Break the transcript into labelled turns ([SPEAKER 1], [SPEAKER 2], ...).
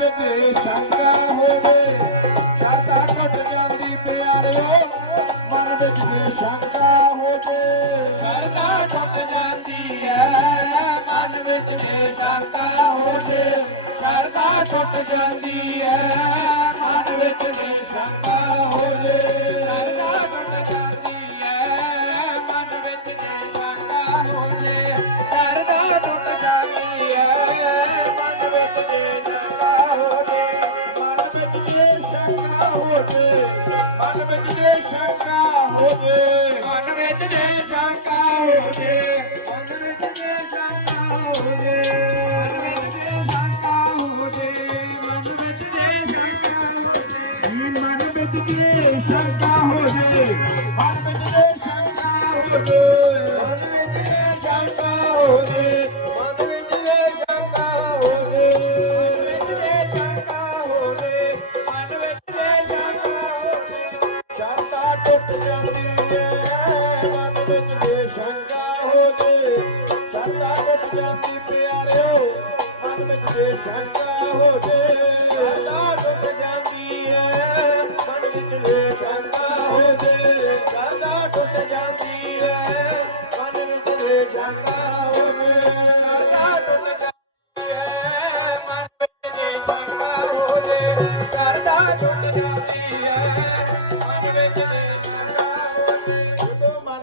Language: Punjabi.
[SPEAKER 1] ਵਿੱਚ ਸ਼ੰਕਾ ਹੋਵੇ। ਸ਼ਰਧਾ ਟੁੱਟ ਜਾਂਦੀ ਪਿਆਰਿਓ, ਮਨ ਵਿੱਚ ਜੇ ਸ਼ੰਕਾ ਹੋਵੇ।
[SPEAKER 2] ਸਰਦਾ ਟੁੱਟ ਜਾਂਦੀ ਹੈ ਮਨ ਵਿੱਚ ਜੇ ਸ਼ੰਕਾ ਹੋਵੇ। ਸਰਦਾ ਟੁੱਟ ਜਾਂਦੀ ਹੈ ਮਨ ਵਿੱਚ ਜੇ ਸ਼ੰਕਾ ਹੋਵੇ। ਸਰਦਾ ਟੁੱਟ ਜਾਂਦੀ ਹੈ ਮਨ ਵਿੱਚ ਜੇ ਸ਼ੰਕਾ ਹੋਵੇ। ਸਰਦਾ ਟੁੱਟ ਜਾਂਦੀ ਹੈ ਮਨ ਵਿੱਚ ਜੇ ਟੁੱਟ ਜਾਂਦੀ।
[SPEAKER 1] ਚੰਗਾ ਵਿੱਚ ਜਾਂਦੀ ਪਿਆਰਿਓ
[SPEAKER 2] ਮਨ ਵਿੱਚ ਜੇ ਸ਼ੰਕਾ ਹੋ ਜੇ ਚੰਗਾ ਵਿੱਚ ਜਾਂਦੀ ਹੈ ਮਨ ਵਿੱਚ ਜੇ ਸ਼ੰਕਾ ਹੋ ਜੇ
[SPEAKER 1] ਚੰਗਾ ਟੁੱਟ ਜਾਂਦੀ ਹੈ
[SPEAKER 2] ਮਨ ਵਿੱਚ ਜੇ ਸ਼ੰਕਾ ਹੋ ਜੇ
[SPEAKER 1] ਚੰਗਾ ਟੁੱਟ ਜਾਂਦੀ ਹੈ ਮਨ ਵਿੱਚ ਜੇ ਸ਼ੰਕਾ ਹੋ ਜੇ ਚੰਗਾ ਟੁੱਟ ਜਾਂਦੀ ਹੈ